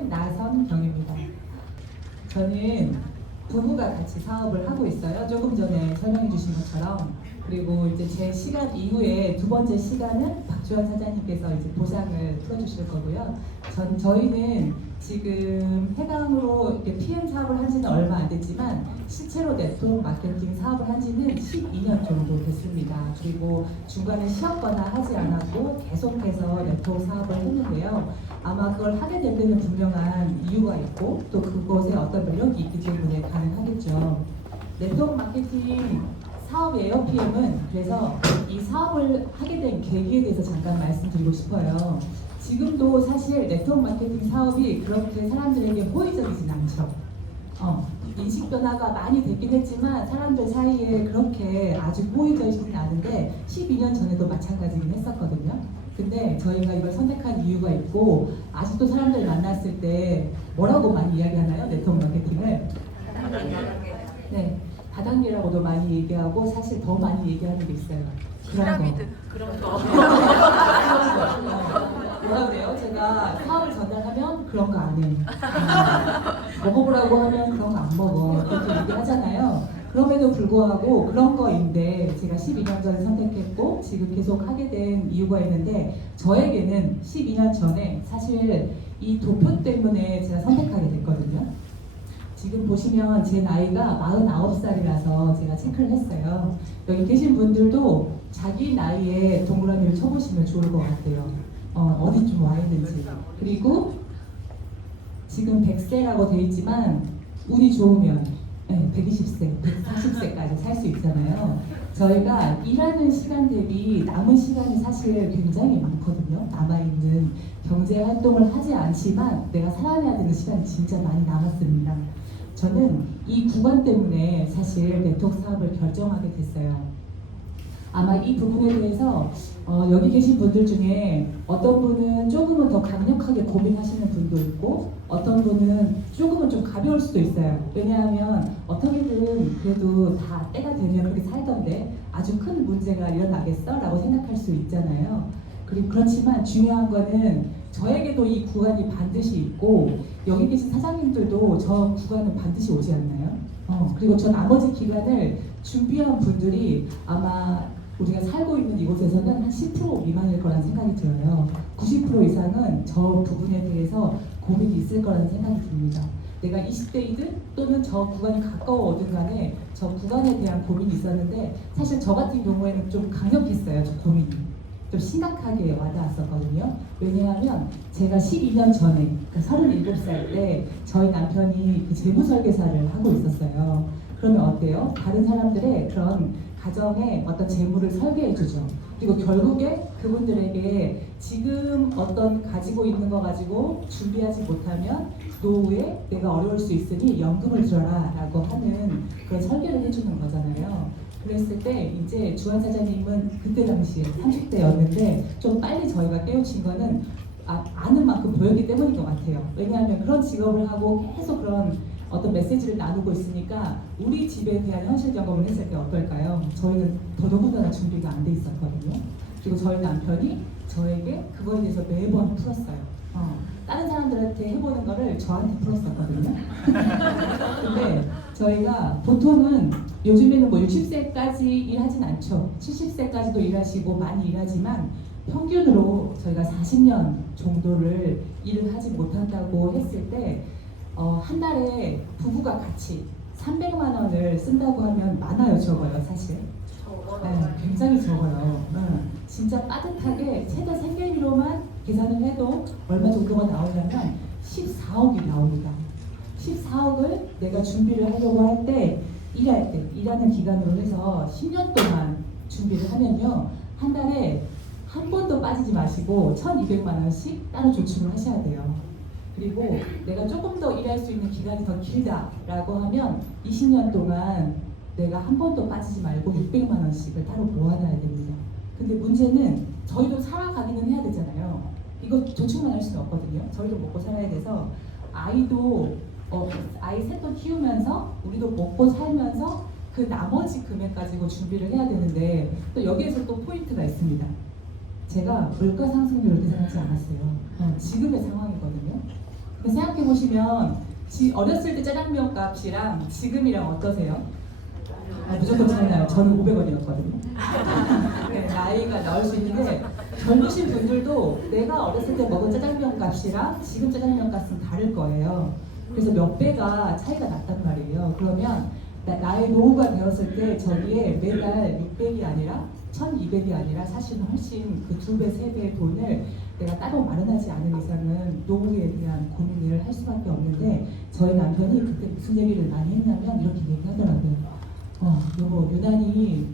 저는 나선경입니다. 저는 부부가 같이 사업을 하고 있어요. 조금 전에 설명해 주신 것처럼. 그리고 이제 제 시간 이후에 두 번째 시간은 박주환 사장님께서 이제 보상을 풀어주실 거고요. 저희는 지금 해당으로 이렇게 PM 사업을 한 지는 얼마 안 됐지만 실제로 네트워크 마케팅 사업을 한 지는 12년 정도 됐습니다. 그리고 중간에 쉬었거나 하지 않았고 계속해서 네트워크 사업을 했는데요. 아마 그걸 하게 될 때는 분명한 이유가 있고 또 그것에 어떤 매력이 있기 때문에 가능하겠죠. 네트워크 마케팅 사업이에요, PM은. 그래서 이 사업을 하게 된 계기에 대해서 잠깐 말씀드리고 싶어요. 지금도 사실 네트워크 마케팅 사업이 그렇게 사람들에게 호의적이진 않죠. 인식 변화가 많이 됐긴 했지만 사람들 사이에 그렇게 아주 호의적이진 않은데 12년 전에도 마찬가지긴 했었거든요. 근데 저희가 이걸 선택한 이유가 있고 아직도 사람들 만났을 때 뭐라고 많이 이야기하나요? 네트워크 마케팅을? 네. 다단계라고도 많이 얘기하고 사실 더 많이 얘기하는 게 있어요. 피라미드 그런 거. 뭐라 그래요? 제가 사업을 전달하면 그런 거 안 해. 먹어보라고 하면 그런 거 안 먹어. 그렇게 얘기하잖아요. 그럼에도 불구하고 그런 거인데 제가 12년 전에 선택했고 지금 계속 하게 된 이유가 있는데 저에게는 12년 전에 사실 이 도표 때문에 제가 선택하게 됐거든요. 지금 보시면 제 나이가 49살이라서 제가 체크를 했어요. 여기 계신 분들도 자기 나이에 동그라미를 쳐보시면 좋을 것 같아요. 어디쯤 와 있는지. 그리고 지금 100세라고 되어 있지만 운이 좋으면 120세, 140세까지 살 수 있잖아요. 저희가 일하는 시간 대비 남은 시간이 사실 굉장히 많거든요. 남아있는 경제 활동을 하지 않지만 내가 살아내야 되는 시간이 진짜 많이 남았습니다. 저는 이 구간 때문에 사실 네트워크 사업을 결정하게 됐어요. 아마 이 부분에 대해서 여기 계신 분들 중에 어떤 분은 조금은 더 강력하게 고민하시는 분도 있고 어떤 분은 조금은 좀 가벼울 수도 있어요. 왜냐하면 어떻게든 그래도 다 때가 되면 그렇게 살던데 아주 큰 문제가 일어나겠어? 라고 생각할 수 있잖아요. 그리고 그렇지만 중요한 거는 저에게도 이 구간이 반드시 있고 여기 계신 사장님들도 저 구간은 반드시 오지 않나요? 그리고 저 나머지 기간을 준비한 분들이 아마 우리가 살고 있는 이곳에서는 한 10% 미만일 거라는 생각이 들어요. 90% 이상은 저 부분에 대해서 고민이 있을 거라는 생각이 듭니다. 내가 20대이든 또는 저 구간이 가까워 오든 간에 저 구간에 대한 고민이 있었는데 사실 저 같은 경우에는 좀 강력했어요. 저 고민이. 좀 심각하게 와닿았었거든요. 왜냐하면 제가 12년 전에, 그러니까 37살 때 저희 남편이 그 재무 설계사를 하고 있었어요. 그러면 어때요? 다른 사람들의 그런 가정의 어떤 재무를 설계해주죠. 그리고 결국에 그분들에게 지금 어떤 가지고 있는 거 가지고 준비하지 못하면 노후에 내가 어려울 수 있으니 연금을 들어라 라고 하는 그런 설계를 해주는 거잖아요. 그랬을 때 이제 주한 사장님은 그때 당시에 30대였는데 좀 빨리 저희가 깨우친 거는 아는 만큼 보였기 때문인 것 같아요. 왜냐하면 그런 직업을 하고 계속 그런 어떤 메시지를 나누고 있으니까 우리 집에 대한 현실 점검을 했을 때 어떨까요? 저희는 더더군다나 준비가 안 돼 있었거든요. 그리고 저희 남편이 저에게 그거에 대해서 매번 풀었어요. 다른 사람들한테 해보는 거를 저한테 풀었었거든요. 근데 저희가 보통은 요즘에는 뭐 60세까지 일하진 않죠. 70세까지도 일하시고 많이 일하지만 평균으로 저희가 40년 정도를 일을 하지 못한다고 했을 때 한 달에 부부가 같이 300만 원을 쓴다고 하면 많아요, 적어요, 사실? 네, 굉장히 적어요. 진짜 빠듯하게 최대 생계비로만 계산을 해도 얼마 정도가 나오냐면 14억이 나옵니다. 14억을 내가 준비를 하려고 할 때 일하는 기간으로 해서 10년 동안 준비를 하면요. 한 달에 한 번도 빠지지 마시고 1,200만 원씩 따로 저축을 하셔야 돼요. 그리고 내가 조금 더 일할 수 있는 기간이 더 길다라고 하면 20년 동안 내가 한 번도 빠지지 말고 600만 원씩을 따로 모아놔야 됩니다. 근데 문제는 저희도 살아가기는 해야 되잖아요. 이거 저축만 할 수는 없거든요. 저희도 먹고 살아야 돼서 아이도 아이 셋도 키우면서 우리도 먹고 살면서 그 나머지 금액 가지고 준비를 해야 되는데 또 여기에서 또 포인트가 있습니다. 제가 물가 상승률을 계산하지 않았어요. 지금의 상황이거든요. 생각해 보시면 어렸을 때 짜장면 값이랑 지금이랑 어떠세요? 무조건 차이나요. 저는 500원이었거든요. 네, 나이가 나올 수 있는데 젊으신 분들도 내가 어렸을 때 먹은 짜장면 값이랑 지금 짜장면 값은 다를 거예요. 그래서 몇 배가 차이가 났단 말이에요. 그러면 나의 노후가 되었을 때 저기에 매달 600이 아니라 1200이 아니라 사실은 훨씬 그 2배, 3배의 돈을 내가 따로 마련하지 않은 이상은 노후에 대한 고민을 할 수밖에 없는데 저희 남편이 그때 무슨 얘기를 많이 했냐면 이렇게 얘기하더라고요. 여보, 유난히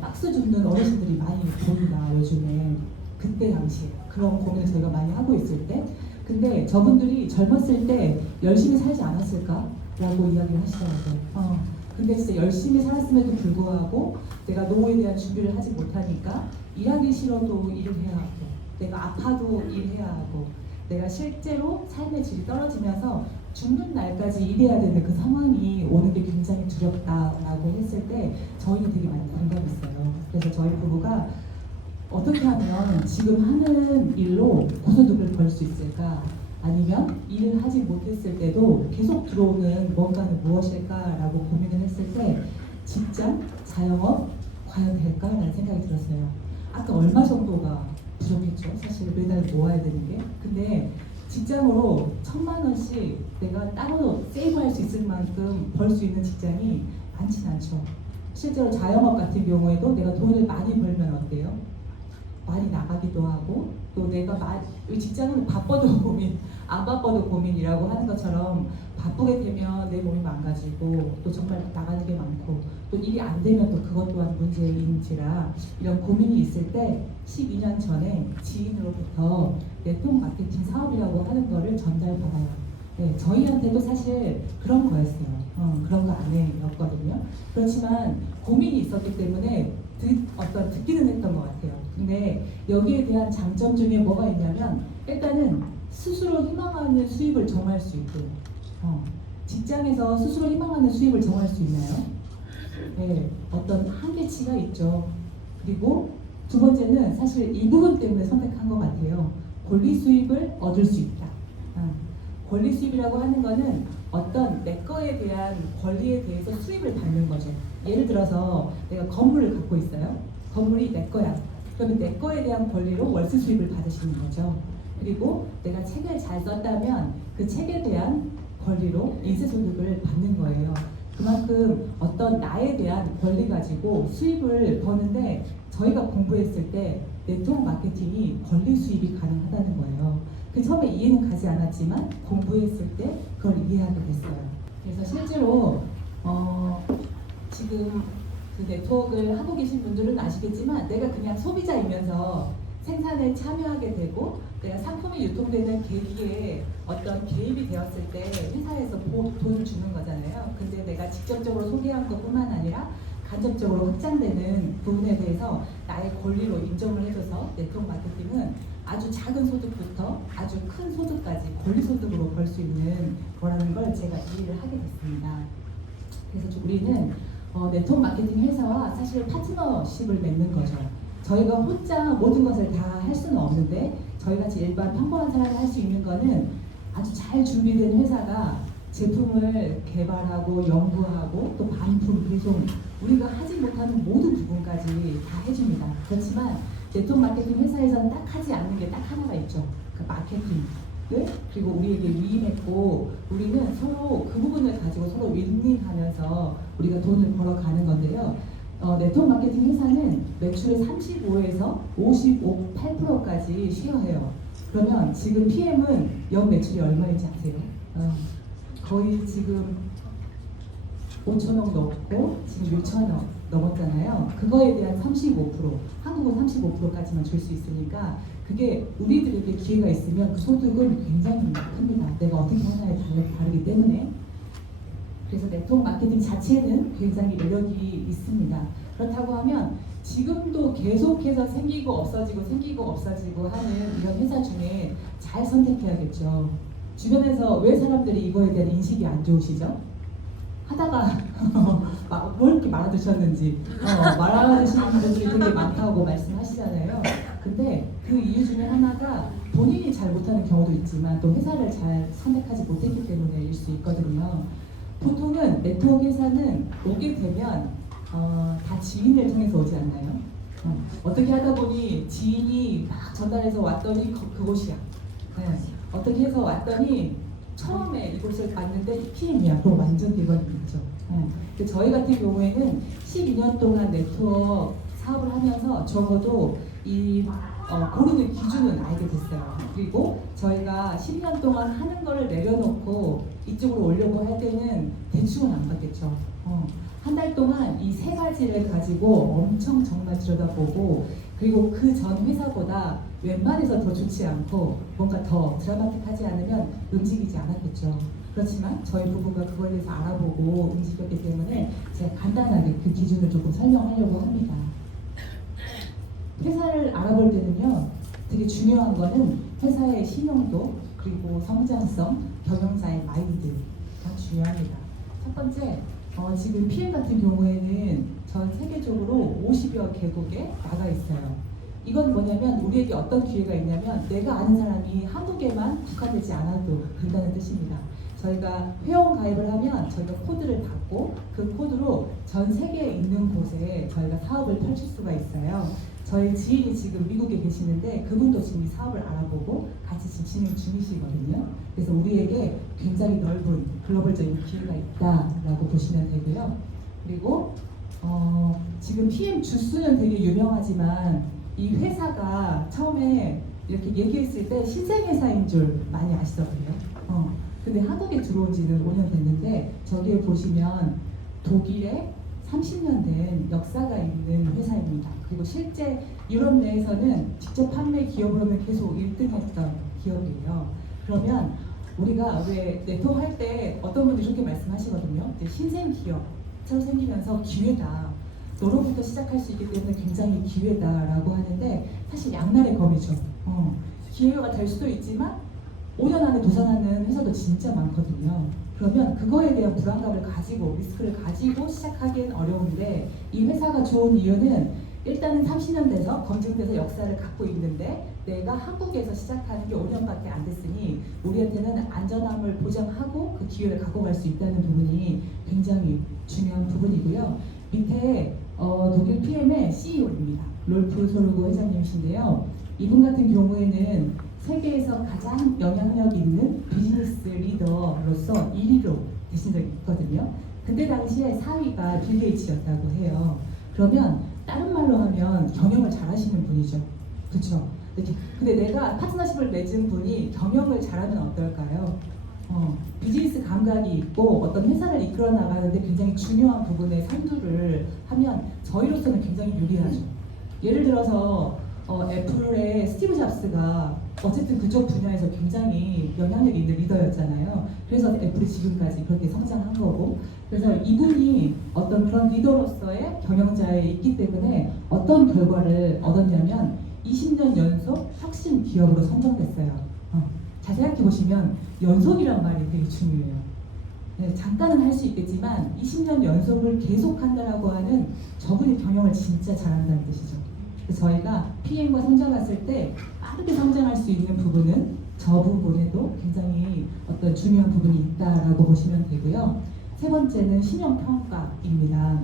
박스 줍는 어르신들이 많이 보인다 요즘에. 그때 당시에 그런 고민을 저희가 많이 하고 있을 때 근데 저분들이 젊었을 때 열심히 살지 않았을까? 라고 이야기를 하시더라고요. 근데 진짜 열심히 살았음에도 불구하고 내가 노후에 대한 준비를 하지 못하니까 일하기 싫어도 일을 해야 하고 내가 아파도 일해야 하고 내가 실제로 삶의 질이 떨어지면서 죽는 날까지 일해야 되는 그 상황이 오는 게 굉장히 두렵다라고 했을 때 저희는 되게 많이 공감했어요. 그래서 저희 부부가 어떻게 하면 지금 하는 일로 고소득을 벌 수 있을까? 아니면 일을 하지 못했을 때도 계속 들어오는 뭔가는 무엇일까라고 고민을 했을 때 직장, 자영업 과연 될까라는 생각이 들었어요. 아까 얼마 정도가 부족했죠? 사실 매달 모아야 되는 게. 근데 직장으로 1000만 원씩 내가 따로 세이브할 수 있을 만큼 벌 수 있는 직장이 많진 않죠. 실제로 자영업 같은 경우에도 내가 돈을 많이 벌면 어때요? 많이 나가기도 하고 또 내가 직장은 바빠도 고민, 안 바빠도 고민이라고 하는 것처럼 바쁘게 되면 내 몸이 망가지고 또 정말 나가는 게 많고 또 일이 안 되면 또 그것 또한 문제인지라 이런 고민이 있을 때 12년 전에 지인으로부터 네트워크 마케팅 사업이라고 하는 거를 전달받아요. 네, 저희한테도 사실 그런 거였어요. 그런 거 안해였거든요. 그렇지만 고민이 있었기 때문에 듣기는 했던 것 같아요. 근데 여기에 대한 장점 중에 뭐가 있냐면 일단은 스스로 희망하는 수입을 정할 수 있고 직장에서 스스로 희망하는 수입을 정할 수 있나요? 네, 어떤 한계치가 있죠. 그리고 두 번째는 사실 이 부분 때문에 선택한 것 같아요. 권리 수입을 얻을 수 있다. 권리 수입이라고 하는 거는 어떤 내 거에 대한 권리에 대해서 수입을 받는 거죠. 예를 들어서 내가 건물을 갖고 있어요. 건물이 내 거야. 그러면 내 거에 대한 권리로 월세 수입을 받으시는 거죠. 그리고 내가 책을 잘 썼다면 그 책에 대한 권리로 인쇄소득을 받는 거예요. 그만큼 어떤 나에 대한 권리 가지고 수입을 버는데 저희가 공부했을 때 네트워크 마케팅이 권리 수입이 가능하다는 거예요. 그 처음에 이해는 가지 않았지만 공부했을 때 그걸 이해하게 됐어요. 그래서 실제로 지금 그 네트워크를 하고 계신 분들은 아시겠지만 내가 그냥 소비자이면서 생산에 참여하게 되고 내가 상품이 유통되는 계기에 어떤 개입이 되었을 때 회사에서 돈을 주는 거잖아요. 근데 내가 직접적으로 소개한 것뿐만 아니라 간접적으로 확장되는 부분에 대해서 나의 권리로 인정을 해줘서 네트워크 마케팅은 아주 작은 소득부터 아주 큰 소득까지 권리 소득으로 벌 수 있는 거라는 걸 제가 이해를 하게 됐습니다. 그래서 우리는 네트워크 마케팅 회사와 사실 파트너십을 맺는 거죠. 저희가 혼자 모든 것을 다 할 수는 없는데 저희같이 일반 평범한 사람이 할 수 있는 거는 아주 잘 준비된 회사가 제품을 개발하고 연구하고 또 반품, 배송 우리가 하지 못하는 모든 부분까지 다 해줍니다. 그렇지만 네트워크 마케팅 회사에서는 딱 하지 않는 게 딱 하나가 있죠. 그 마케팅을 그리고 우리에게 위임했고 우리는 서로 그 부분을 가지고 서로 윈윈하면서 우리가 돈을 벌어가는 건데요. 네트워크 마케팅 회사는 매출의 35에서 58%까지 쉐어해요. 그러면 지금 PM은 연 매출이 얼마인지 아세요? 거의 지금 5천억 넘고 지금 6천억 넘었잖아요. 그거에 대한 35%, 한국은 35%까지만 줄 수 있으니까 그게 우리들에게 기회가 있으면 그 소득은 굉장히 큽니다. 내가 어떻게 하나에 다르기 때문에. 그래서 네트워크 마케팅 자체는 굉장히 매력이 있습니다. 그렇다고 하면 지금도 계속해서 생기고 없어지고 하는 이런 회사 중에 잘 선택해야겠죠. 주변에서 왜 사람들이 이거에 대한 인식이 안 좋으시죠? 하다가 뭘 이렇게 말아드셨는지 말아드시는 분들이 되게 많다고 말씀하시잖아요. 근데 그 이유 중에 하나가 본인이 잘 못하는 경우도 있지만 또 회사를 잘 선택하지 못했기 때문에일 수 있거든요. 보통은 네트워크 회사는 오게 되면 다 지인을 통해서 오지 않나요? 어떻게 하다 보니 지인이 막 전달해서 왔더니 그곳이야. 네. 어떻게 해서 왔더니 처음에 이곳을 왔는데 PM이야. 그럼 완전 대박이겠죠. 저희 같은 경우에는 12년 동안 네트워크 사업을 하면서 적어도 이 고르는 기준은 알게 됐어요. 그리고 저희가 10년 동안 하는 거를 내려놓고 이쪽으로 오려고 할 때는 대충은 안 받겠죠. 한 달 동안 이 세 가지를 가지고 엄청 정말 들여다보고 그리고 그 전 회사보다 웬만해서 더 좋지 않고 뭔가 더 드라마틱하지 않으면 움직이지 않았겠죠. 그렇지만 저희 부부가 그거에 대해서 알아보고 움직였기 때문에 제가 간단하게 그 기준을 조금 설명하려고 합니다. 회사를 알아볼 때는요, 되게 중요한 거는 회사의 신용도 그리고 성장성, 경영자의 마인드가 중요합니다. 첫 번째, 지금 PM 같은 경우에는 전 세계적으로 50여 개국에 나가 있어요. 이건 뭐냐면 우리에게 어떤 기회가 있냐면 내가 아는 사람이 한국에만 국한되지 않아도 된다는 뜻입니다. 저희가 회원 가입을 하면 저희가 코드를 받고 그 코드로 전 세계에 있는 곳에 저희가 사업을 펼칠 수가 있어요. 저희 지인이 지금 미국에 계시는데 그분도 지금 이 사업을 알아보고 같이 지금 진행 중이시거든요. 그래서 우리에게 굉장히 넓은 글로벌적인 기회가 있다라고 보시면 되고요. 그리고 지금 PM 주스는 되게 유명하지만 이 회사가 처음에 이렇게 얘기했을 때 신생회사인 줄 많이 아시더라고요. 근데 한국에 들어온 지는 5년 됐는데 저기에 보시면 독일에 30년 된 역사가 있는 회사입니다. 그리고 실제 유럽 내에서는 직접 판매 기업으로는 계속 1등 했던 기업이에요. 그러면 우리가 왜 네트워크 할 때 어떤 분들이 이렇게 말씀하시거든요. 이제 신생 기업처럼 생기면서 기회다. 너로부터 시작할 수 있기 때문에 굉장히 기회다라고 하는데 사실 양날의 검이죠. 기회가 될 수도 있지만 5년 안에 도산하는 회사도 진짜 많거든요. 그러면 그거에 대한 불안감을 가지고 리스크를 가지고 시작하기엔 어려운데 이 회사가 좋은 이유는 일단은 30년 돼서 검증돼서 역사를 갖고 있는데 내가 한국에서 시작하는 게 5년밖에 안 됐으니 우리한테는 안전함을 보장하고 그 기회를 갖고 갈 수 있다는 부분이 굉장히 중요한 부분이고요. 밑에 독일 PM의 CEO입니다. 롤프 소르고 회장님이신데요. 이분 같은 경우에는 세계에서 가장 영향력 있는 비즈니스 리더로서 1위로 되신 적이 있거든요. 그때 당시에 4위가 빌 게이츠였다고 해요. 그러면 다른 말로 하면 경영을 잘하시는 분이죠. 그렇죠? 근데 내가 파트너십을 맺은 분이 경영을 잘하면 어떨까요? 비즈니스 감각이 있고 어떤 회사를 이끌어 나가는데 굉장히 중요한 부분에 선두를 하면 저희로서는 굉장히 유리하죠. 예를 들어서 애플의 스티브 잡스가 어쨌든 그쪽 분야에서 굉장히 영향력 있는 리더였잖아요. 그래서 애플이 지금까지 그렇게 성장한 거고, 그래서 이분이 어떤 그런 리더로서의 경영자에 있기 때문에 어떤 결과를 얻었냐면 20년 연속 혁신 기업으로 선정됐어요. 잘 생각해 보시면 연속이란 말이 되게 중요해요. 네, 잠깐은 할 수 있겠지만 20년 연속을 계속한다라고 하는 저분이 경영을 진짜 잘한다는 뜻이죠. 그래서 저희가 PM과 성장했을 때 빠르게 성장할 수 있는 부분은 저 부분에도 굉장히 어떤 중요한 부분이 있다라고 보시면 되고요. 세 번째는 신용평가입니다.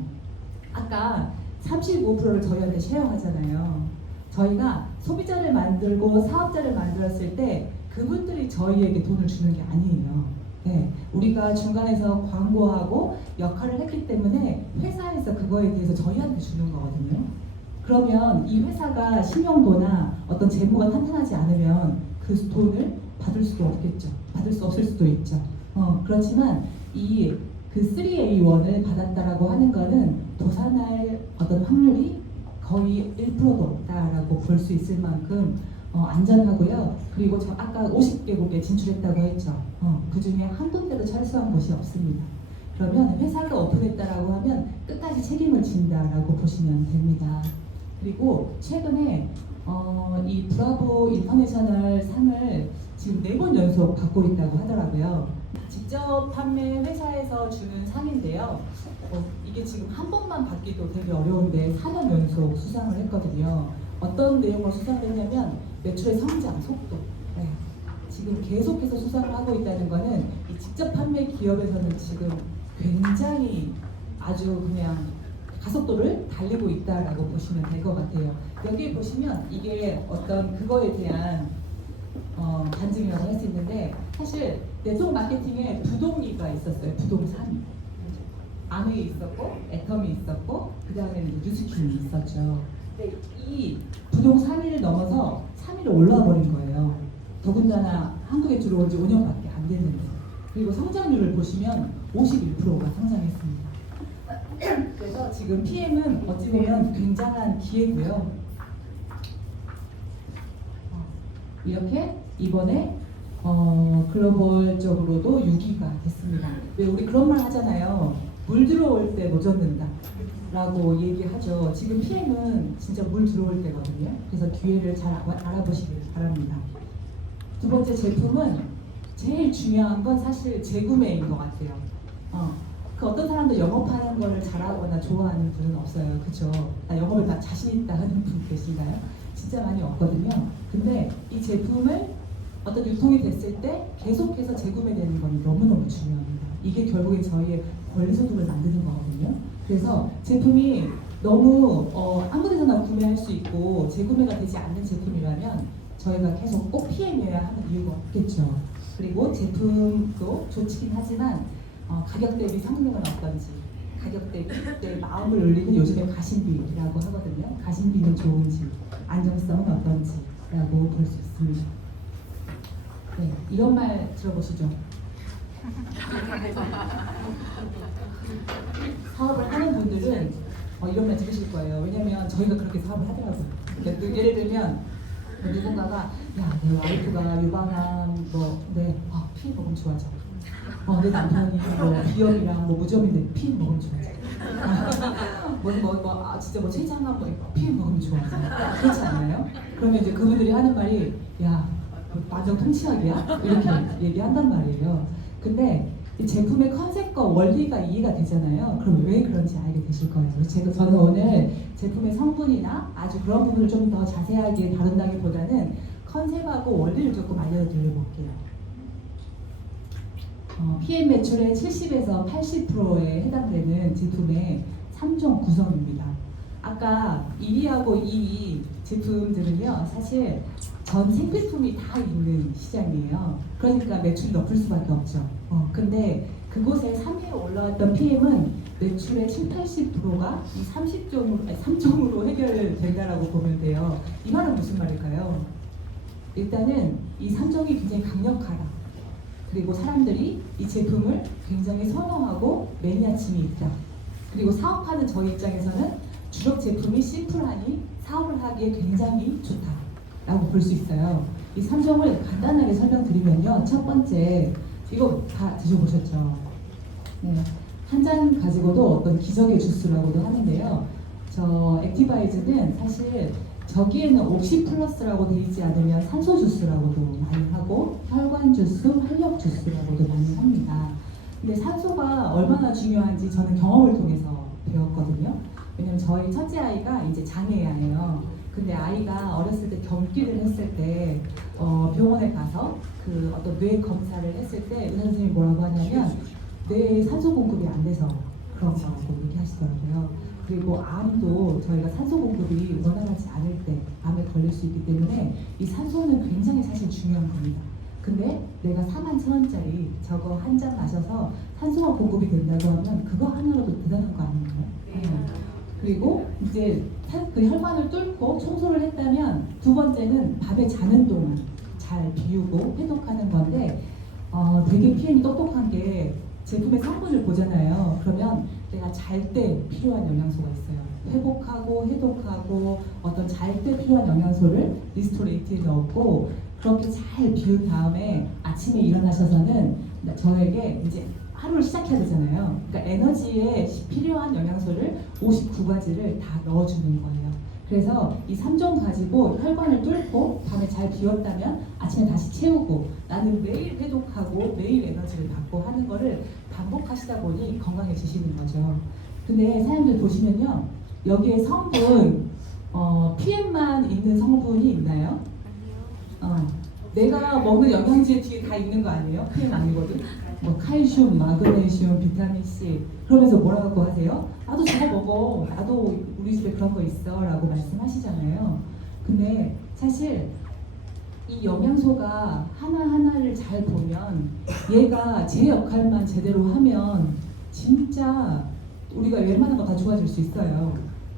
아까 35%를 저희한테 쉐어하잖아요. 저희가 소비자를 만들고 사업자를 만들었을 때 그분들이 저희에게 돈을 주는 게 아니에요. 네, 우리가 중간에서 광고하고 역할을 했기 때문에 회사에서 그거에 대해서 저희한테 주는 거거든요. 그러면 이 회사가 신용도나 어떤 재무가 탄탄하지 않으면 그 돈을 받을 수도 없겠죠. 받을 수 없을 수도 있죠. 그렇지만 그 3A1을 받았다라고 하는 거는 도산할 어떤 확률이 거의 1%도 없다라고 볼 수 있을 만큼 안전하고요. 그리고 저 아까 50개국에 진출했다고 했죠. 그 중에 한 군데도 철수한 곳이 없습니다. 그러면 회사가 오픈했다라고 하면 끝까지 책임을 진다라고 보시면 됩니다. 그리고 최근에 이 브라보 인터내셔널 상을 지금 4번 연속 받고 있다고 하더라고요. 직접 판매 회사에서 주는 상인데요. 이게 지금 한 번만 받기도 되게 어려운데 4년 연속 수상을 했거든요. 어떤 내용을 수상을 했냐면 매출의 성장 속도, 네. 지금 계속해서 수상을 하고 있다는 거는 이 직접 판매 기업에서는 지금 굉장히 아주 그냥 가속도를 달리고 있다라고 보시면 될 것 같아요. 여기 보시면 이게 어떤 그거에 대한 반증이라고 할 수 있는데 사실 네트워크 마케팅에 부동리가 있었어요. 부동 3위. 아메이 있었고 애텀이 있었고 그 다음에는 뉴스킨이 있었죠. 근데 이 부동 3위를 넘어서 3위로 올라와 버린 거예요. 더군다나 한국에 들어온 지 5년밖에 안 됐는데. 그리고 성장률을 보시면 51%가 성장했습니다. 그래서 지금 PM은 어찌 보면 굉장한 기회고요. 이렇게 이번에 글로벌적으로도 6위가 됐습니다. 왜 우리 그런 말 하잖아요. 물 들어올 때 못 젖는다 라고 얘기하죠. 지금 PM은 진짜 물 들어올 때거든요. 그래서 기회를 잘 알아보시길 바랍니다. 두 번째 제품은 제일 중요한 건 사실 재구매인 것 같아요. 그 어떤 사람도 영업하는 거를 잘하거나 좋아하는 분은 없어요. 그쵸? 나 영업을 나 자신 있다 하는 분 계신가요? 진짜 많이 없거든요. 근데 이 제품을 어떤 유통이 됐을 때 계속해서 재구매되는 건 너무너무 중요합니다. 이게 결국에 저희의 권리소득을 만드는 거거든요. 그래서 제품이 너무 아무 데서나 구매할 수 있고 재구매가 되지 않는 제품이라면 저희가 계속 꼭 PM해야 하는 이유가 없겠죠. 그리고 제품도 좋긴 하지만 가격 대비 성능은 어떤지, 가격 대비 내 마음을 울리는 요즘에 가심비라고 하거든요. 가심비는 좋은지, 안정성은 어떤지라고 볼 수 있습니다. 네, 이런 말 들어보시죠. 사업을 하는 분들은 이런 말 들으실 거예요. 왜냐면 저희가 그렇게 사업을 하더라고요. 그러니까 예를 들면 누군가가 야, 내 와이프가 유방암 피 먹으면 좋아져. 내 남편이 비염이랑 무좀인데 피 먹으면 좋아져. 진짜 췌장암 피 먹으면 좋아져. 그렇지 않나요? 그러면 이제 그분들이 하는 말이 야, 만성 통치약이야? 이렇게 얘기한단 말이에요. 근데 이 제품의 컨셉과 원리가 이해가 되잖아요. 그럼 왜 그런지 알게 되실 거예요. 저는 오늘 제품의 성분이나 아주 그런 부분을 좀 더 자세하게 다룬다기보다는 컨셉하고 원리를 조금 알려드려볼게요. PM 매출의 70에서 80%에 해당되는 제품의 3종 구성입니다. 아까 1위하고 2위 제품들은요, 사실 전 생필품이 다 있는 시장이에요. 그러니까 매출이 높을 수밖에 없죠. 근데 그곳에 3위에 올라왔던 PM은 매출의 70~80%가 이 3종으로 해결된다라고 보면 돼요. 이 말은 무슨 말일까요? 일단은 이 3종이 굉장히 강력하다. 그리고 사람들이 이 제품을 굉장히 선호하고 매니아층이 있다. 그리고 사업하는 저희 입장에서는 주력 제품이 심플하니 사업을 하기에 굉장히 좋다라고 볼 수 있어요. 이 3종을 간단하게 설명드리면요. 첫 번째, 이거 다 드셔보셨죠? 네. 한 잔 가지고도 어떤 기적의 주스라고도 하는데요. 저 액티바이즈는 사실 저기에는 옥시 플러스라고 되어 있지 않으면 산소 주스라고도 많이 하고 혈관 주스, 활력 주스라고도 많이 합니다. 근데 산소가 얼마나 중요한지 저는 경험을 통해서 배웠거든요. 왜냐면 저희 첫째 아이가 이제 장애아예요. 근데 아이가 어렸을 때 경기를 했을 때 병원에 가서 그 어떤 뇌 검사를 했을 때 의사 선생님이 뭐라고 하냐면 뇌에 산소 공급이 안 돼서 그런 거라고 얘기하시더라고요. 그리고 암도 저희가 산소 공급이 원활하지 않을 때 암에 걸릴 수 있기 때문에 이 산소는 굉장히 사실 중요한 겁니다. 근데 내가 41,000원짜리 저거 한 잔 마셔서 산소가 공급이 된다고 하면 그거 하나로도 대단한 거 아닌가요? 그리고 이제 그 혈관을 뚫고 청소를 했다면 두 번째는 밤에 자는 동안 잘 비우고 해독하는 건데 되게 PM이 똑똑한 게 제품의 성분을 보잖아요. 그러면 내가 잘 때 필요한 영양소가 있어요. 회복하고 해독하고 어떤 잘 때 필요한 영양소를 리스토레이트에 넣고 그렇게 잘 비운 다음에 아침에 일어나셔서는 저에게 이제 하루를 시작해야 되잖아요. 그러니까 에너지에 필요한 영양소를 59가지를 다 넣어주는 거예요. 그래서 이 3종 가지고 혈관을 뚫고 밤에 잘 비웠다면 아침에 다시 채우고 나는 매일 해독하고 매일 에너지를 받고 하는 거를 반복하시다 보니 건강해지시는 거죠. 근데 사람들 보시면요. 여기에 성분, PM만 있는 성분이 있나요? 내가 먹는 영양제 뒤에 다 있는 거 아니에요? PM 아니거든? 뭐 칼슘, 마그네슘, 비타민 C 그러면서 뭐라고 하세요? 나도 저거 먹어. 나도 우리 집에 그런 거 있어 라고 말씀하시잖아요. 근데 사실 이 영양소가 하나하나를 잘 보면 얘가 제 역할만 제대로 하면 진짜 우리가 웬만한 거 다 좋아질 수 있어요.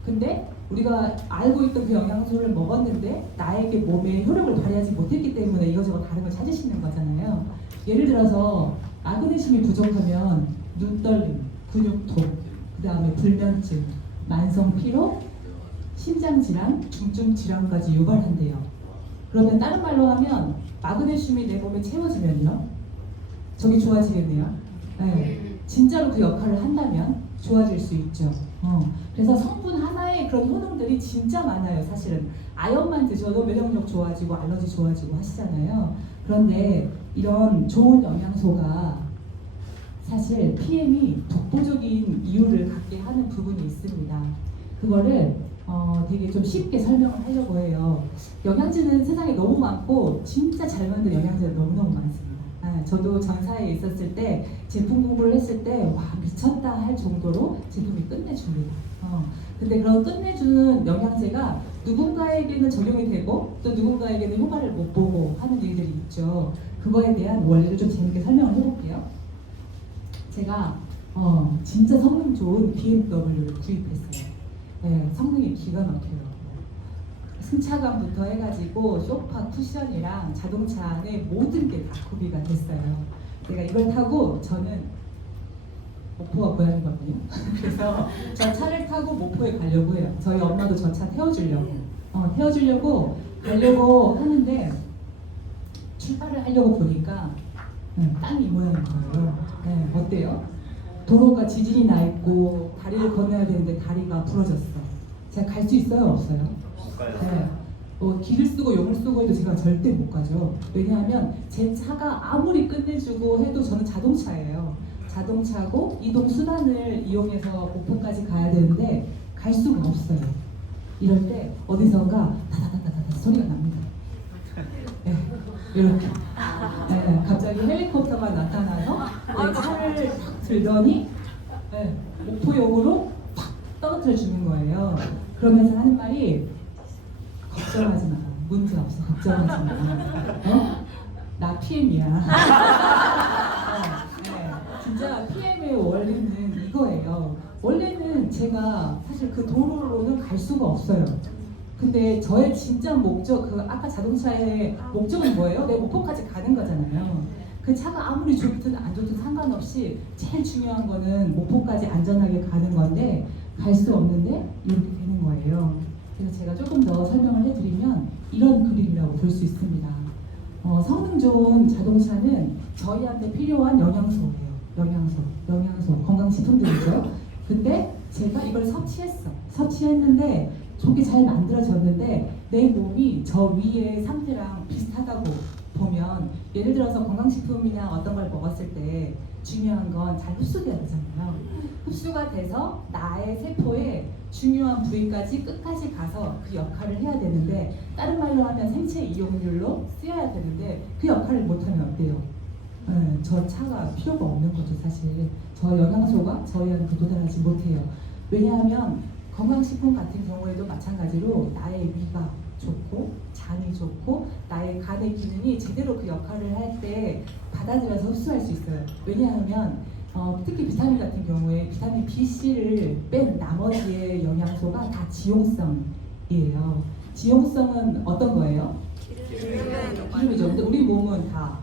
근데 우리가 알고 있던 그 영양소를 먹었는데 나에게 몸에 효력을 발휘하지 못했기 때문에 이거저거 다른 걸 찾으시는 거잖아요. 예를 들어서 마그네슘이 부족하면 눈떨림, 근육통, 그 다음에 불면증, 만성 피로, 심장질환, 중증 질환까지 유발한대요. 그러면 다른 말로 하면 마그네슘이 내 몸에 채워지면요, 저기 좋아지겠네요. 네, 진짜로 그 역할을 한다면 좋아질 수 있죠. 그래서 성분 하나의 그런 효능들이 진짜 많아요. 사실은 아연만 드셔도 면역력 좋아지고 알러지 좋아지고 하시잖아요. 그런데 이런 좋은 영양소가 사실 PM이 독보적인 이유를 갖게 하는 부분이 있습니다. 그거를 되게 좀 쉽게 설명을 하려고 해요. 영양제는 세상에 너무 많고 진짜 잘 만든 영양제는 너무너무 많습니다. 저도 전사에 있었을 때 제품 공부를 했을 때 와 미쳤다 할 정도로 제품이 끝내줍니다. 근데 그런 끝내주는 영양제가 누군가에게는 적용이 되고 또 누군가에게는 효과를 못 보고 하는 일들이 있죠. 그거에 대한 원리를 좀 재밌게 설명을 해볼게요. 제가 진짜 성능 좋은 BMW를 구입했어요. 네, 성능이 기가 막혀요. 승차감부터 해가지고 소파 쿠션이랑 자동차 안에 모든 게 다 구비가 됐어요. 제가 이걸 타고 저는 목포가 고향이거든요. 그래서 저 차를 타고 목포에 가려고 해요. 저희 엄마도 저 차 태워주려고 가려고 하는데 출발을 하려고 보니까 땅이 이 모양인 거예요. 네, 어때요? 도로가 지진이 나 있고 다리를 건너야 되는데 다리가 부러졌어. 제가 갈 수 있어요, 없어요? 네. 길을 쓰고 용을 쓰고 해도 제가 절대 못 가죠. 왜냐하면 제 차가 아무리 끝내주고 해도 저는 자동차예요. 자동차고 이동 수단을 이용해서 목포까지 가야 되는데 갈 수가 없어요. 이럴 때 어디선가 다다다다다 소리가 납니다. 네, 이렇게. 네, 갑자기 헬리콥터가 나타나서 내 차를 탁 들더니 목포역으로 탁 떨어뜨려 주는 거예요. 그러면서 하는 말이 걱정하지 마. 문제 없어. 걱정하지 마. 나 PM이야. 네, 진짜 PM의 원리는 이거예요. 원래는 제가 사실 그 도로로는 갈 수가 없어요. 근데 저의 진짜 목적, 그 아까 자동차의 목적은 뭐예요? 내 목표까지 가는 거잖아요. 그 차가 아무리 좋든 안 좋든 상관없이 제일 중요한 거는 목포까지 안전하게 가는 건데 갈 수 없는데 이렇게 되는 거예요. 그래서 제가 조금 더 설명을 해드리면 이런 그림이라고 볼 수 있습니다. 성능 좋은 자동차는 저희한테 필요한 영양소예요. 영양소, 건강식품들이죠. 근데 제가 이걸 섭취했는데 좋게 잘 만들어졌는데 내 몸이 저 위의 상태랑 비슷하다고 보면, 예를 들어서 건강식품이나 어떤 걸 먹었을 때 중요한 건 잘 흡수돼야 되잖아요. 흡수가 돼서 나의 세포에 중요한 부위까지 끝까지 가서 그 역할을 해야 되는데, 다른 말로 하면 생체 이용률로 쓰여야 되는데 그 역할을 못하면 어때요? 저 차가 필요가 없는 거죠. 사실 저 영양소가 저희한테 도달하지 못해요. 왜냐하면 건강식품 같은 경우에도 마찬가지로 나의 위가 좋고 장이 좋고 나의 간의 기능이 제대로 그 역할을 할 때 받아들여서 흡수할 수 있어요. 왜냐하면 특히 비타민 같은 경우에 비타민 B, C를 뺀 나머지의 영양소가 다 지용성이에요. 지용성은 어떤 거예요? 기름이죠. 근데 우리 몸은 다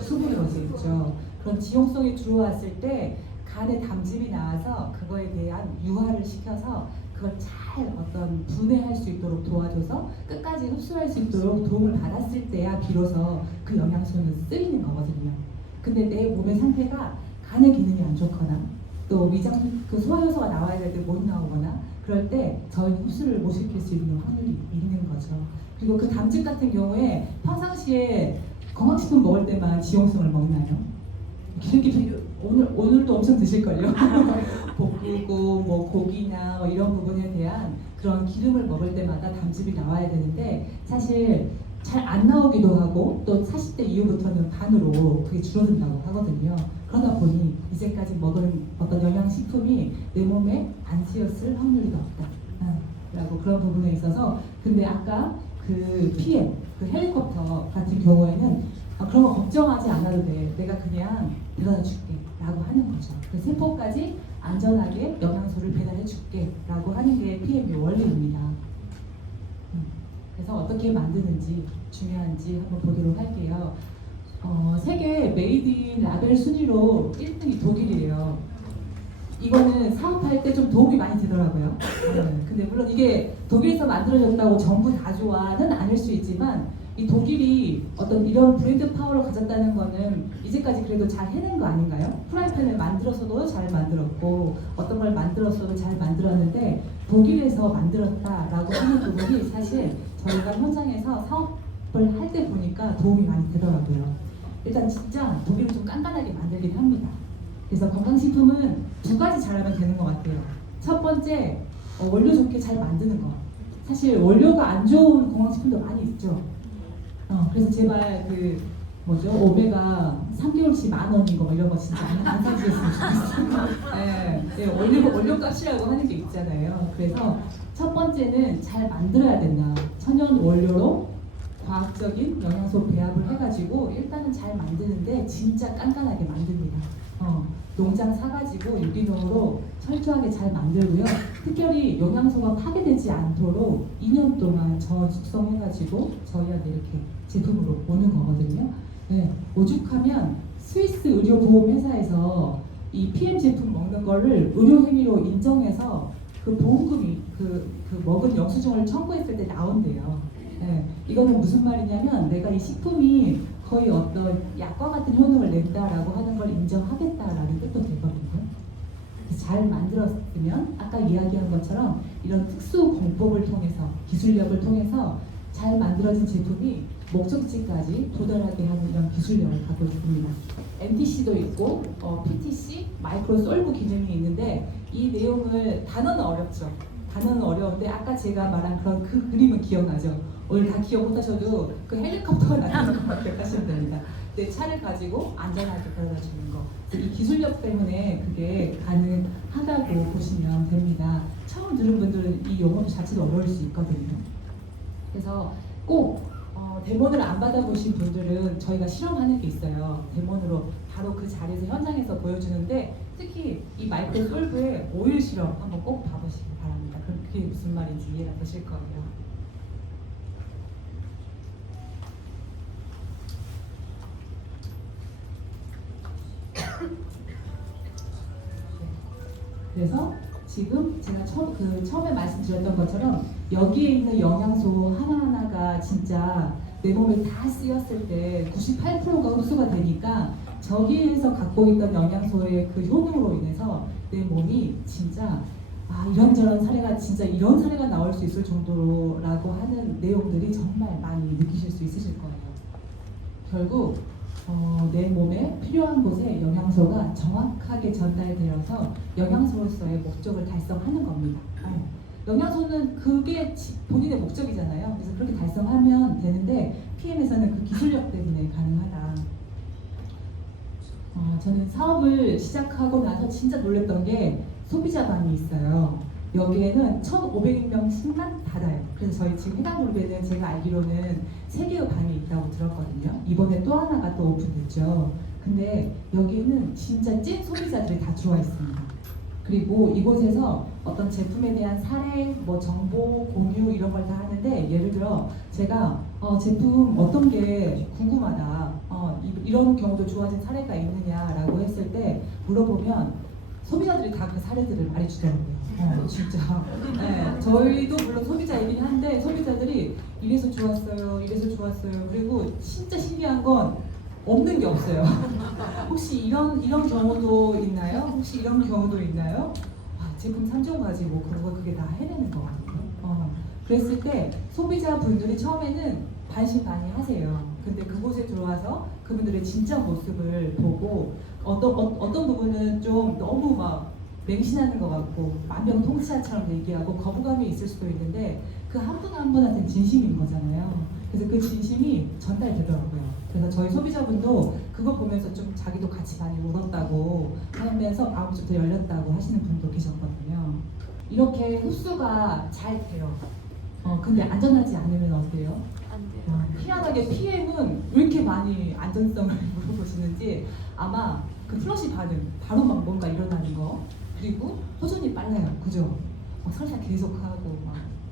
수분으로 되어 있죠. 그런 지용성이 들어왔을 때 간에 담즙이 나와서 그거에 대한 유화를 시켜서 그걸 잘 어떤 분해할 수 있도록 도와줘서 끝까지 흡수할 수 있도록 도움을 받았을 때야 비로소 그 영양소는 쓰이는 거거든요. 근데 내 몸의 상태가 간의 기능이 안 좋거나 또 그 소화효소가 나와야 될 때 못 나오거나 그럴 때 저희는 흡수를 못 시킬 수 있는 확률이 있는 거죠. 그리고 그 담즙 같은 경우에 평상시에 건강식품 먹을 때만 지용성을 먹나요? 기름기 오늘도 엄청 드실걸요? 볶고 뭐 고기나 뭐 이런 부분에 대한 그런 기름을 먹을 때마다 담즙이 나와야 되는데, 사실 잘 안 나오기도 하고 또 40대 이후부터는 반으로 그게 줄어든다고 하거든요. 그러다 보니 이제까지 먹은 어떤 영양식품이 내 몸에 안 쓰였을 확률이 높다. 라고 그런 부분에 있어서 근데 아까 그 PM, 그 헬리콥터 같은 경우에는 그런 거 걱정하지 않아도 돼. 내가 그냥 데려다 줄게 라고 하는 거죠. 그 세포까지 안전하게 영양소를 배달해 줄게 라고 하는 게 PM의 원리입니다. 그래서 어떻게 만드는지 중요한지 한번 보도록 할게요. 세계 메이드 인 라벨 순위로 1등이 독일이에요. 이거는 사업할 때 좀 도움이 많이 되더라고요. 근데 물론 이게 독일에서 만들어졌다고 전부 다 좋아는 아닐 수 있지만 이 독일이 어떤 이런 브랜드 파워를 가졌다는 거는 이제까지 그래도 잘 해낸 거 아닌가요? 프라이팬을 만들어서도 잘 만들었고 어떤 걸 만들었어도 잘 만들었는데 독일에서 만들었다라고 하는 부분이 사실 저희가 현장에서 사업을 할 때 보니까 도움이 많이 되더라고요. 일단 진짜 독일은 좀 깐깐하게 만들긴 합니다. 그래서 건강식품은 두 가지 잘하면 되는 것 같아요. 첫 번째, 원료 좋게 잘 만드는 거. 사실 원료가 안 좋은 건강식품도 많이 있죠. 그래서 제발 그 뭐죠? 오메가 3개월치 10,000원인 거 이런 거 진짜 안 사주셨으면 좋겠어요. 네, 원료 값이라고 하는 게 있잖아요. 그래서 첫 번째는 잘 만들어야 된다. 천연 원료로 과학적인 영양소 배합을 해가지고 일단은 잘 만드는데 진짜 깐깐하게 만듭니다. 농장 사가지고 유기농으로 철저하게 잘 만들고요. 특별히 영양소가 파괴되지 않도록 2년 동안 저숙성해가지고 저희한테 이렇게 제품으로 오는 거거든요. 네, 오죽하면 스위스 의료보험회사에서 이 PM 제품 먹는 거를 의료행위로 인정해서 그 보험금이 그 먹은 영수증을 청구했을 때 나온대요. 네, 이거는 무슨 말이냐면 내가 이 식품이 거의 어떤 약과 같은 효능을 낸다라고 하는 걸 인정하겠다라는 뜻도 되거든요. 잘 만들었으면 아까 이야기한 것처럼 이런 특수 공법을 통해서 기술력을 통해서 잘 만들어진 제품이 목적지까지 도달하게 하는 이런 기술력을 갖고 있습니다. MTC도 있고 PTC, 마이크로 솔브 기능이 있는데 이 내용을 단어는 어렵죠. 단어는 어려운데 아까 제가 말한 그런 그 그림은 기억나죠? 오늘 다 기억 못하셔도 그 헬리콥터가 나타나는 것만 하시면 됩니다. 내 차를 가지고 안전하게 데려다 주는 거. 이 기술력 때문에 그게 가능하다고 보시면 됩니다. 처음 들은 분들은 이 용어 자체도 어려울 수 있거든요. 그래서 꼭 데모를 안 받아보신 분들은 저희가 실험하는 게 있어요. 데모로 바로 그 자리에서 현장에서 보여주는데 특히 이 마이크로 솔브의 오일 실험 한번 꼭 봐보시기 바랍니다. 그럼 그게 무슨 말인지 이해가 되실 거예요. 그래서 지금 제가 처음에 말씀드렸던 것처럼 여기에 있는 영양소 하나하나가 진짜 내 몸에 다 쓰였을 때 98%가 흡수가 되니까 저기에서 갖고 있던 영양소의 그 효능으로 인해서 내 몸이 진짜 이런저런 사례가 진짜 이런 사례가 나올 수 있을 정도로라고 하는 내용들이 정말 많이 느끼실 수 있으실 거예요. 결국 내 몸에 필요한 곳에 영양소가 정확하게 전달되어서 영양소로서의 목적을 달성하는 겁니다. 영양소는 그게 본인의 목적이잖아요. 그래서 그렇게 달성하면 되는데 PM에서는 그 기술력 때문에 가능하다. 저는 사업을 시작하고 나서 진짜 놀랬던 게 소비자방이 있어요. 여기에는 1,500명씩만 받아요. 그래서 저희 지금 해당그룹에는 제가 알기로는 3개의 방이 있다고 들었거든요. 이번에 또 하나가 또 오픈됐죠. 근데 여기는 진짜 찐 소비자들이 다 들어와 있습니다. 그리고 이곳에서 어떤 제품에 대한 사례, 정보 공유 이런 걸 다 하는데 예를 들어 제가 제품 어떤 게 궁금하다, 이런 경우도 좋아진 사례가 있느냐라고 했을 때 물어보면 소비자들이 다 그 사례들을 말해주더라고요. 진짜. 네, 저희도 물론 소비자이긴 한데 소비자들이 이래서 좋았어요, 이래서 좋았어요. 그리고 진짜 신기한 건 없는 게 없어요. 혹시 이런 경우도 있나요? 혹시 이런 경우도 있나요? 제품 3종 가지고 그게 다 해내는 것 같아요. 그랬을 때 소비자분들이 처음에는 반신반의하세요. 근데 그곳에 들어와서 그분들의 진짜 모습을 보고 어떤 부분은 좀 너무 막 맹신하는 것 같고 만병통치약처럼 얘기하고 거부감이 있을 수도 있는데 그 한 분 한 분한테는 진심인 거잖아요. 그래서 그 진심이 전달되더라고요. 그래서 저희 소비자분도 그거 보면서 좀 자기도 같이 많이 울었다고 하면서 마음이 좀 더 열렸다고 하시는 분도 계셨거든요. 이렇게 흡수가 잘 돼요. 근데 안전하지 않으면 어때요? 안 돼요. 희한하게 PM은 왜 이렇게 많이 안전성을 물어보시는지 아마 그 플러시 반응, 바로 막 뭔가 일어나는 거, 그리고 호전이 빨라요. 그죠? 설사 계속하고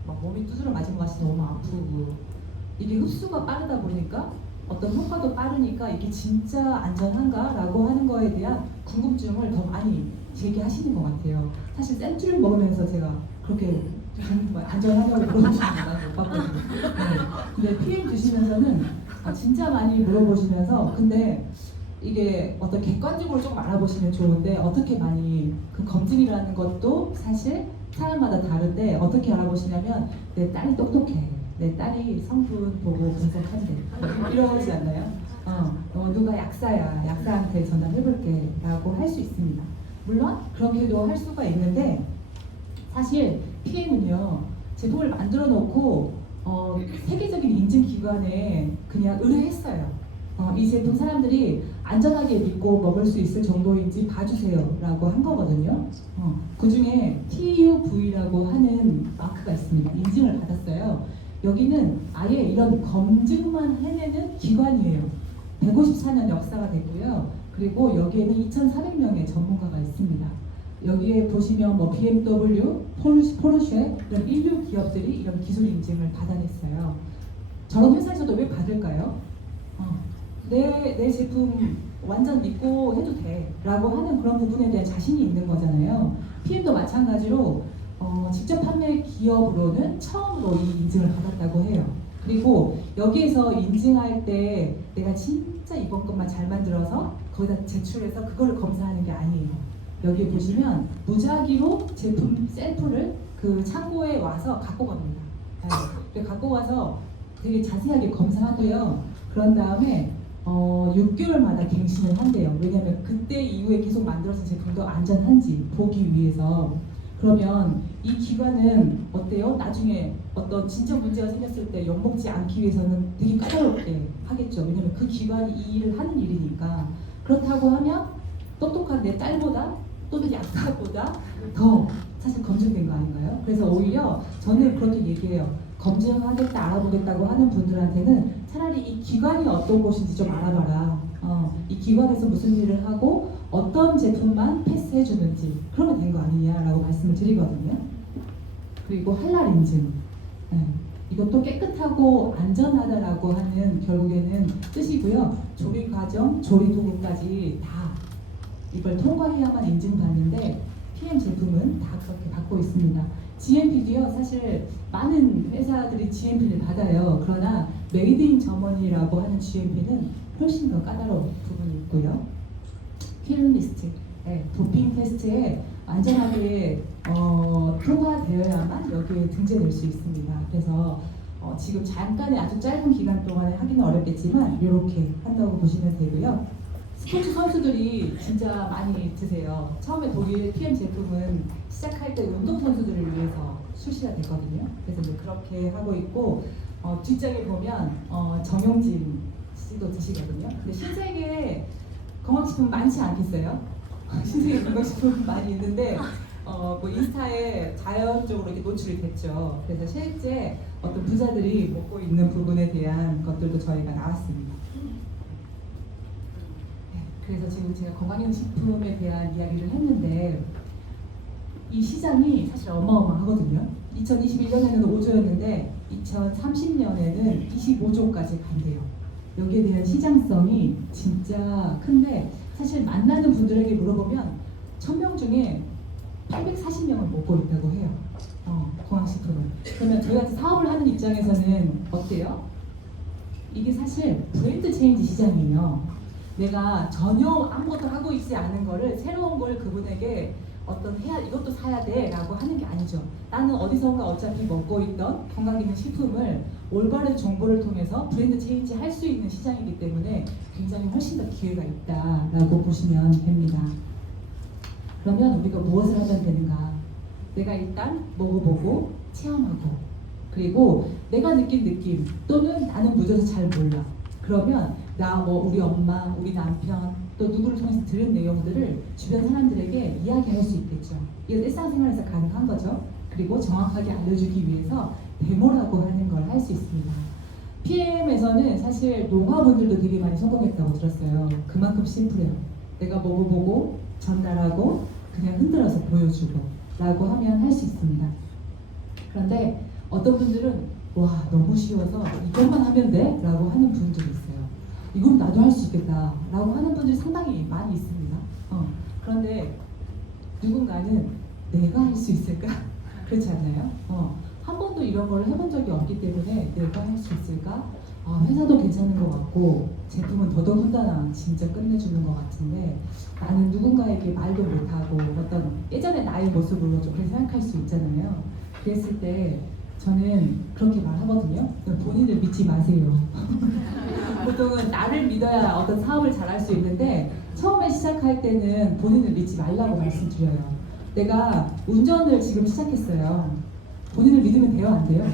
막 몸이 두드러 맞은 맛이 너무 아프고 이게 흡수가 빠르다 보니까 어떤 효과도 빠르니까 이게 진짜 안전한가라고 하는 거에 대한 궁금증을 더 많이 제기하시는 것 같아요. 사실 센트를 먹으면서 제가 그렇게 안전하냐고 물어보시는 건 못 봤거든요. 네. 근데 PM 드시면서는 진짜 많이 물어보시면서 근데 이게 어떤 객관적으로 좀 알아보시면 좋은데 어떻게 많이 그 검증이라는 것도 사실 사람마다 다른데 어떻게 알아보시냐면 내 딸이 똑똑해. 내 딸이 성분 보고 분석한대. 이러지 않나요? 누가 약사야. 약사한테 전화해볼게. 라고 할 수 있습니다. 물론 그렇게도 할 수가 있는데 사실 PM은요. 제품을 만들어 놓고 세계적인 인증 기관에 그냥 의뢰했어요. 이 제품 사람들이 안전하게 믿고 먹을 수 있을 정도인지 봐주세요 라고 한 거거든요. 그 중에 TUV라고 하는 마크가 있습니다. 인증을 받았어요. 여기는 아예 이런 검증만 해내는 기관이에요. 154년 역사가 됐고요. 그리고 여기에는 2,400명의 전문가가 있습니다. 여기에 보시면 뭐 BMW, 포르쉐 이런 인류 기업들이 이런 기술 인증을 받아냈어요. 저런 회사에서도 왜 받을까요? 내 제품 완전 믿고 해도 돼 라고 하는 그런 부분에 대한 자신이 있는 거잖아요. PM도 마찬가지로 직접 판매 기업으로는 처음으로 이 인증을 받았다고 해요. 그리고 여기에서 인증할 때 내가 진짜 이번 것만 잘 만들어서 거기다 제출해서 그거를 검사하는 게 아니에요. 여기 보시면 무작위로 제품 샘플을 그 창고에 와서 갖고 갑니다. 네. 갖고 와서 되게 자세하게 검사하고요. 그런 다음에 6개월마다 갱신을 한대요. 왜냐하면 그때 이후에 계속 만들어진 제품도 안전한지 보기 위해서. 그러면 이 기관은 어때요? 나중에 어떤 진짜 문제가 생겼을 때 욕먹지 않기 위해서는 되게 까다롭게 하겠죠. 왜냐하면 그 기관이 이 일을 하는 일이니까. 그렇다고 하면 똑똑한 내 딸보다 또는 약사보다 더 사실 검증된 거 아닌가요? 그래서 오히려 저는 그렇게 얘기해요. 검증하겠다, 알아보겠다고 하는 분들한테는 차라리 이 기관이 어떤 곳인지 좀 알아봐라. 이 기관에서 무슨 일을 하고 어떤 제품만 패스해 주는지 그러면 된 거 아니냐라고 말씀을 드리거든요. 그리고 할랄 인증. 네. 이것도 깨끗하고 안전하다라고 하는 결국에는 뜻이고요. 조리 과정, 조리 도구까지 다 이걸 통과해야만 인증받는데 PM 제품은 다 그렇게 받고 있습니다. GMP도요. 사실 많은 회사들이 GMP를 받아요. 그러나 메이드 인 저머니라고 하는 GMP는 훨씬 더 까다로운 부분이 있고요. 필리스트, 네, 도핑 테스트에 안전하게 통과되어야만 여기에 등재될 수 있습니다. 그래서 지금 잠깐의 아주 짧은 기간 동안에 하기는 어렵겠지만 이렇게 한다고 보시면 되고요. 스포츠 선수들이 진짜 많이 드세요. 처음에 독일 PM 제품은 시작할 때 운동 선수들을 위해서 출시가 됐거든요. 그래서 이제 그렇게 하고 있고 뒷장에 보면 정용진 씨도 드시거든요. 근데 신세계에 건강식품 많지 않겠어요? 신세계 건강식품 많이 있는데 뭐 인스타에 자연적으로 이렇게 노출이 됐죠. 그래서 실제 어떤 부자들이 먹고 있는 부분에 대한 것들도 저희가 나왔습니다. 그래서 지금 제가 건강식품에 대한 이야기를 했는데 이 시장이 사실 어마어마하거든요. 2021년에는 5조였는데 2030년에는 25조까지 간대요. 여기에 대한 시장성이 진짜 큰데 사실 만나는 분들에게 물어보면 1000명 중에 840명은 먹고 있다고 해요. 건강식품을. 그러면 저희 같은 사업을 하는 입장에서는 어때요? 이게 사실 브랜드 체인지 시장이에요. 내가 전혀 아무것도 하고 있지 않은 거를 새로운 걸 그분에게 이것도 사야 돼 라고 하는 게 아니죠. 나는 어디선가 어차피 먹고 있던 건강기능 식품을 올바른 정보를 통해서 브랜드 체인지 할 수 있는 시장이기 때문에 굉장히 훨씬 더 기회가 있다라고 보시면 됩니다. 그러면 우리가 무엇을 하면 되는가? 내가 일단 먹어보고 체험하고 그리고 내가 느낀 느낌 또는 나는 무뎌서 잘 몰라. 그러면 나 뭐 우리 엄마, 우리 남편 또 누구를 통해서 들은 내용들을 주변 사람들에게 이야기할 수 있겠죠. 이거 일상생활에서 가능한 거죠. 그리고 정확하게 알려주기 위해서 데모라고 하는 걸 할 수 있습니다. PM에서는 사실 농화분들도 되게 많이 성공했다고 들었어요. 그만큼 심플해요. 내가 뭐뭐 보고 전달하고 그냥 흔들어서 보여주고 라고 하면 할 수 있습니다. 그런데 어떤 분들은 와 너무 쉬워서 이것만 하면 돼? 라고 하는 분들이 있어요. 이건 나도 할 수 있겠다 라고 하는 분들이 상당히 많이 있습니다. 그런데 누군가는 내가 할 수 있을까? 그렇지 않나요? 한 번도 이런 걸 해본 적이 없기 때문에 내가 할 수 있을까? 회사도 괜찮은 것 같고 제품은 더더군다나 진짜 끝내주는 것 같은데 나는 누군가에게 말도 못하고 어떤 예전의 나의 모습으로 좀 그렇게 생각할 수 있잖아요. 그랬을 때 저는 그렇게 말하거든요. 본인을 믿지 마세요. 보통은 나를 믿어야 어떤 사업을 잘할 수 있는데 처음에 시작할 때는 본인을 믿지 말라고 말씀드려요. 내가 운전을 지금 시작했어요. 본인을 믿으면 돼요, 안 돼요?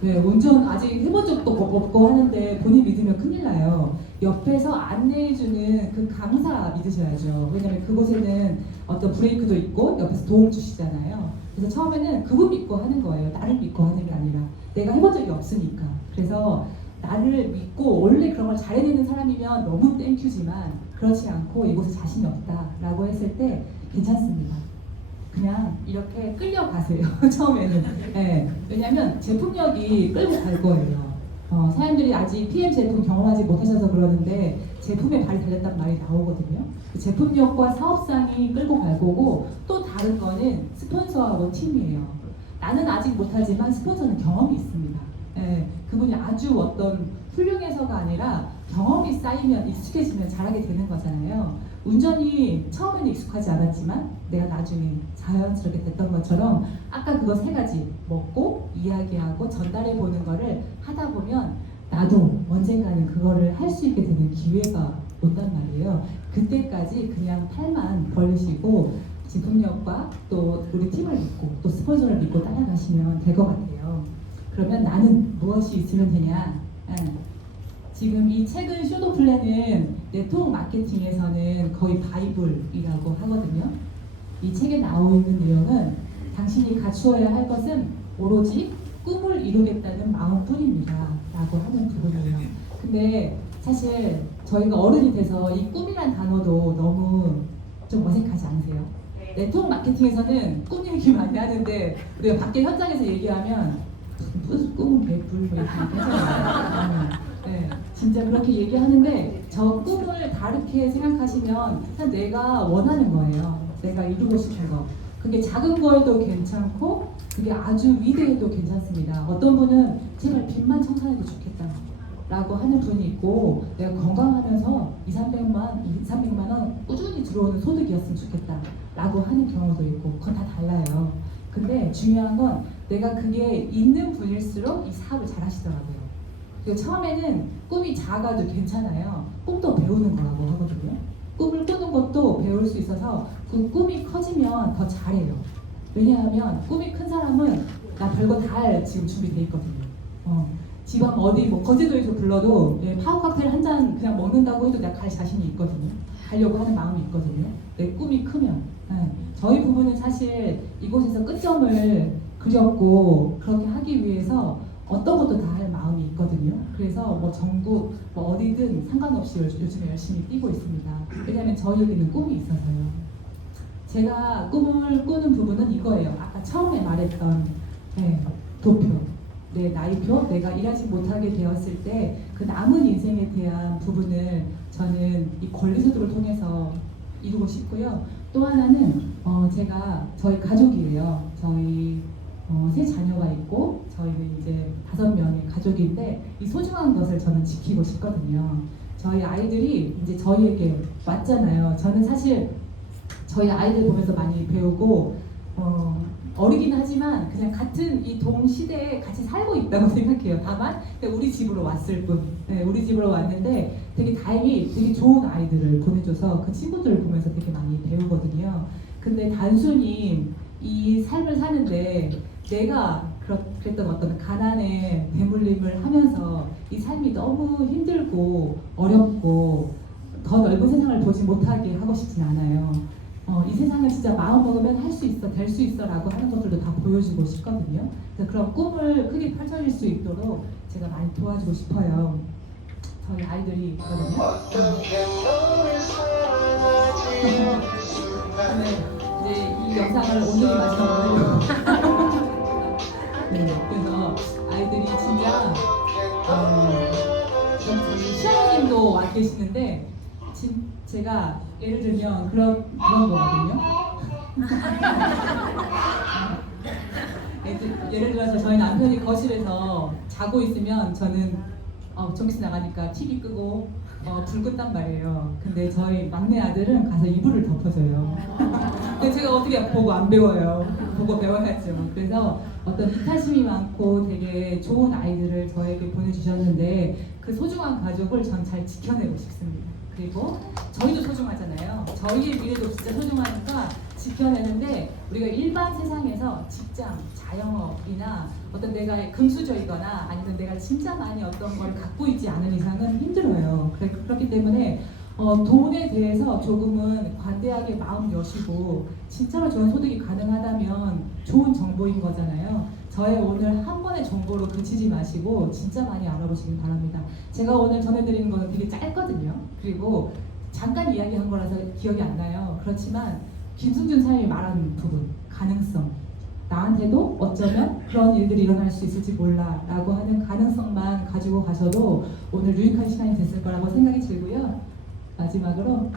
네, 운전 아직 해본 적도 없고 하는데 본인 믿으면 큰일 나요. 옆에서 안내해주는 그 강사 믿으셔야죠. 왜냐면 그곳에는 어떤 브레이크도 있고 옆에서 도움 주시잖아요. 그래서 처음에는 그분 믿고 하는 거예요. 나를 믿고 하는 게 아니라 내가 해본 적이 없으니까. 그래서 나를 믿고 원래 그런 걸 잘해내는 사람이면 너무 땡큐지만 그렇지 않고 이곳에 자신이 없다라고 했을 때 괜찮습니다. 그냥 이렇게 끌려가세요. 처음에는. 네. 왜냐하면 제품력이 끌고 갈 거예요. 사람들이 아직 PM 제품 경험하지 못하셔서 그러는데 제품에 발이 달렸단 말이 나오거든요. 그 제품력과 사업상이 끌고 갈 거고 또 다른 거는 스폰서하고 팀이에요. 나는 아직 못하지만 스폰서는 경험이 있습니다. 네. 그분이 아주 어떤 훌륭해서가 아니라 경험이 쌓이면 익숙해지면 잘하게 되는 거잖아요. 운전이 처음에는 익숙하지 않았지만 내가 나중에 자연스럽게 됐던 것처럼 아까 그거 세 가지 먹고 이야기하고 전달해 보는 거를 하다 보면 나도 언젠가는 그거를 할 수 있게 되는 기회가 온단 말이에요. 그때까지 그냥 팔만 벌리시고 제품력과 또 우리 팀을 믿고 또 스폰서를 믿고 따라가시면 될 것 같아요. 그러면 나는 무엇이 있으면 되냐? 지금 이 책은 쇼도 플랜은 네트워크 마케팅에서는 거의 바이블이라고 하거든요. 이 책에 나오고 있는 내용은 당신이 갖추어야 할 것은 오로지 꿈을 이루겠다는 마음뿐입니다 라고 하는 부분이에요. 근데 사실 저희가 어른이 돼서 이 꿈이란 단어도 너무 좀 어색하지 않으세요? 네트워크 마케팅에서는 꿈 얘기 많이 하는데 우리가 밖에 현장에서 얘기하면 무슨 꿈은 개뿔 이렇게 하잖아요. 네, 진짜 그렇게 얘기하는데 저 꿈을 다르게 생각하시면 그냥 내가 원하는 거예요. 내가 이루고 싶은 거. 그게 작은 거에도 괜찮고 그게 아주 위대해도 괜찮습니다. 어떤 분은 제발 빚만 청산해도 좋겠다 라고 하는 분이 있고 내가 건강하면서 200만 원 꾸준히 들어오는 소득이었으면 좋겠다 라고 하는 경우도 있고 그건 다 달라요. 근데 중요한 건 내가 그게 있는 분일수록 이 사업을 잘 하시더라고요. 그리고 처음에는 꿈이 작아도 괜찮아요. 꿈도 배우는 거라고 하거든요. 꿈을 꾸는 것도 배울 수 있어서 그 꿈이 커지면 더 잘해요. 왜냐하면 꿈이 큰 사람은 나 별거 다 할 지금 준비돼 있거든요. 지방 어디 뭐 거제도에서 불러도 파워 칵테일 한 잔 그냥 먹는다고 해도 내가 갈 자신이 있거든요. 가려고 하는 마음이 있거든요. 내 꿈이 크면. 저희 부부는 사실 이곳에서 끝점을 그렸고 그렇게 하기 위해서 어떤 것도 다 할 마음이 있거든요. 그래서 뭐 전국 뭐 어디든 상관없이 요즘에 열심히 뛰고 있습니다. 왜냐하면 저희에게는 꿈이 있어서요. 제가 꿈을 꾸는 부분은 이거예요. 아까 처음에 말했던 도표, 내 나이표, 내가 일하지 못하게 되었을 때 그 남은 인생에 대한 부분을 저는 이 권리소득을 통해서 이루고 싶고요. 또 하나는 제가 저희 가족이에요. 저희 세 자녀가 있고 저희는 이제 5명의 가족인데 이 소중한 것을 저는 지키고 싶거든요. 저희 아이들이 이제 저희에게 왔잖아요. 저는 사실 저희 아이들 보면서 많이 배우고 어리긴 하지만 그냥 같은 이 동시대에 같이 살고 있다고 생각해요. 다만 우리 집으로 왔을 뿐. 우리 집으로 왔는데 되게 다행히 되게 좋은 아이들을 보내줘서 그 친구들을 보면서 되게 많이 배우거든요. 근데 단순히 이 삶을 사는데 내가 그랬던 어떤 가난에 대물림을 하면서 이 삶이 너무 힘들고 어렵고 더 넓은 세상을 보지 못하게 하고 싶진 않아요. 이 세상을 진짜 마음 먹으면 할 수 있어, 될 수 있어 라고 하는 것들도 다 보여주고 싶거든요. 그래서 그런 꿈을 크게 펼쳐질 수 있도록 제가 많이 도와주고 싶어요. 저희 아이들이 있거든요. 네, 이제 이 영상을 오늘이 마지막으로 네, 그래서 아이들이 진짜 저희 시아버님도 와 계시는데 제가 예를 들면 그런 거거든요. 예를 들어서 저희 남편이 거실에서 자고 있으면 저는 전기세 나가니까 TV 끄고 불 끄단 말이에요. 근데 저희 막내 아들은 가서 이불을 덮어줘요. 근데 제가 어떻게 보고 안 배워요. 보고 배워야죠. 그래서 어떤 이타심이 많고 되게 좋은 아이들을 저에게 보내주셨는데 그 소중한 가족을 전 잘 지켜내고 싶습니다. 그리고 저희도 소중하잖아요. 저희의 미래도 진짜 소중하니까 지켜내는데 우리가 일반 세상에서 직장, 자영업이나 어떤 내가 금수저이거나 아니면 내가 진짜 많이 어떤 걸 갖고 있지 않은 이상은 힘들어요. 그렇기 때문에 돈에 대해서 조금은 관대하게 마음 여시고 진짜로 좋은 소득이 가능하다면 좋은 정보인 거잖아요. 저의 오늘 한 번의 정보로 그치지 마시고 진짜 많이 알아보시길 바랍니다. 제가 오늘 전해드리는 거는 되게 짧거든요. 그리고 잠깐 이야기한 거라서 기억이 안 나요. 그렇지만 김승준 사장님이 말하는 부분, 가능성. 나한테도 어쩌면 그런 일들이 일어날 수 있을지 몰라 라고 하는 가능성만 가지고 가셔도 오늘 유익한 시간이 됐을 거라고 생각이 들고요. 마지막으로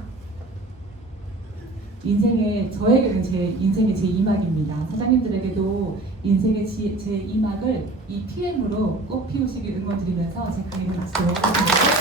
저에게는 제 인생의 제2막입니다. 사장님들에게도 인생의 제2막을 이 PM으로 꼭 피우시길 응원드리면서 제 강의를 마치도록 하겠습니다.